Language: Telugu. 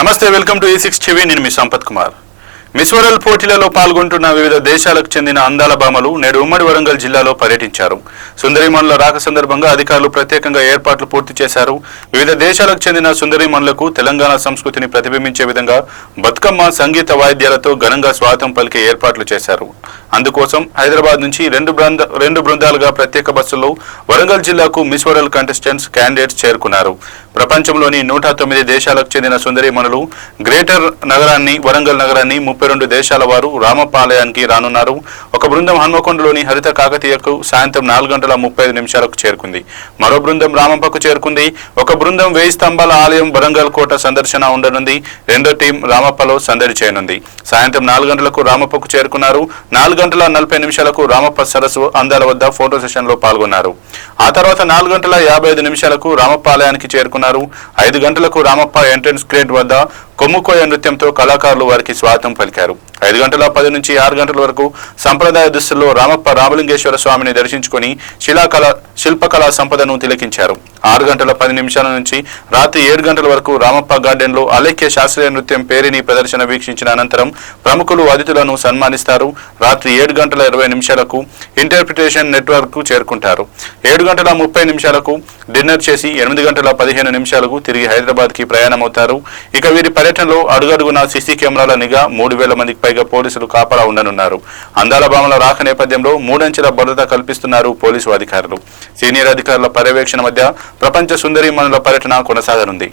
నమస్తే, వెల్కమ్ టు E6 టీవీ. నేను మీ సంపత్ కుమార్. మిస్ వరల్డ్ పోటీలలో పాల్గొంటున్న వివిధ దేశాలకు చెందిన అందాల భామలు నేడు ఉమ్మడి వరంగల్ జిల్లాలో పర్యటించారు. సుందరీమణుల రాక సందర్భంగా అధికారులు ప్రత్యేకంగా ఏర్పాట్లు పూర్తి చేశారు. వివిధ దేశాలకు చెందిన సుందరీమణులకు తెలంగాణ సంస్కృతిని ప్రతిబింబించే విధంగా బతుకమ్మ సంగీత వాయిద్యాలతో ఘనంగా స్వాగతం పలికే ఏర్పాట్లు చేశారు. అందుకోసం హైదరాబాద్ నుంచి రెండు బృందాలుగా ప్రత్యేక బస్సుల్లో వరంగల్ జిల్లాకు మిస్ వరల్డ్ కంటెస్టెంట్స్ క్యాండిడేట్స్ చేరుకున్నారు. ప్రపంచంలోని 109 దేశాలకు చెందిన సుందరీమణులు గ్రేటర్ నగరాన్ని వరంగల్ నగరాన్ని 32 దేశాల వారు రామప్ప ఆలయానికి రానున్నారు. ఒక బృందం హన్మకొండలోని హరిత కాకతీయకు సాయంత్రం 4:35 చేరుకుంది. మరో బృందం రామప్పకు చేరుకుంది. ఒక బృందం 1000 స్తంభాల ఆలయం వరంగల్ కోట సందర్శన ఉండనుంది. రెండో టీం రామప్పలో సందడి చేయనుంది. సాయంత్రం 4 గంటలకు రామప్పకు చేరుకున్నారు. 4:40 రామప్ప సరస్సు అందాల వద్ద ఫోటో సెషన్ లో పాల్గొన్నారు. ఆ తర్వాత 4:55 రామప్ప ఆలయానికి చేరుకున్నారు. 5 గంటలకు రామప్ప ఎంట్రన్స్ గేట్ వద్ద కొమ్ముకోయ నృత్యంతో కళాకారులు వారికి స్వాగతం పలికారు. 5:10 నుంచి 6 గంటల వరకు సంప్రదాయ దుస్తుల్లో రామప్ప రామలింగేశ్వర స్వామిని దర్శించుకుని శిల్పకళా సంపదను తిలకించారు. 6:10 నుంచి రాత్రి 7 గంటల వరకు రామప్ప గార్డెన్ లో అలేఖ్య శాస్త్రీయ నృత్యం పేరిని ప్రదర్శన వీక్షించిన అనంతరం ప్రముఖులు అతిథులను సన్మానిస్తారు. రాత్రి 7:20 ఇంటర్ప్రిటేషన్ నెట్వర్క్ కు చేరుకుంటారు. 7:30 డిన్నర్ చేసి 8:15 తిరిగి హైదరాబాద్ కి ప్రయాణమవుతారు. ఇక వీరి పర్యటనలో అడుగడుగున సీసీ కెమెరాల నిఘా, 3000 మందికి పైగా పోలీసులు కాపలా ఉండనున్నారు. అందాల భామల రాక నేపథ్యంలో 3 అంచెల భద్రత కల్పిస్తున్నారు పోలీసు అధికారులు. సీనియర్ అధికారుల పర్యవేక్షణ మధ్య ప్రపంచ సుందరీమణుల పర్యటన కొనసాగనుంది.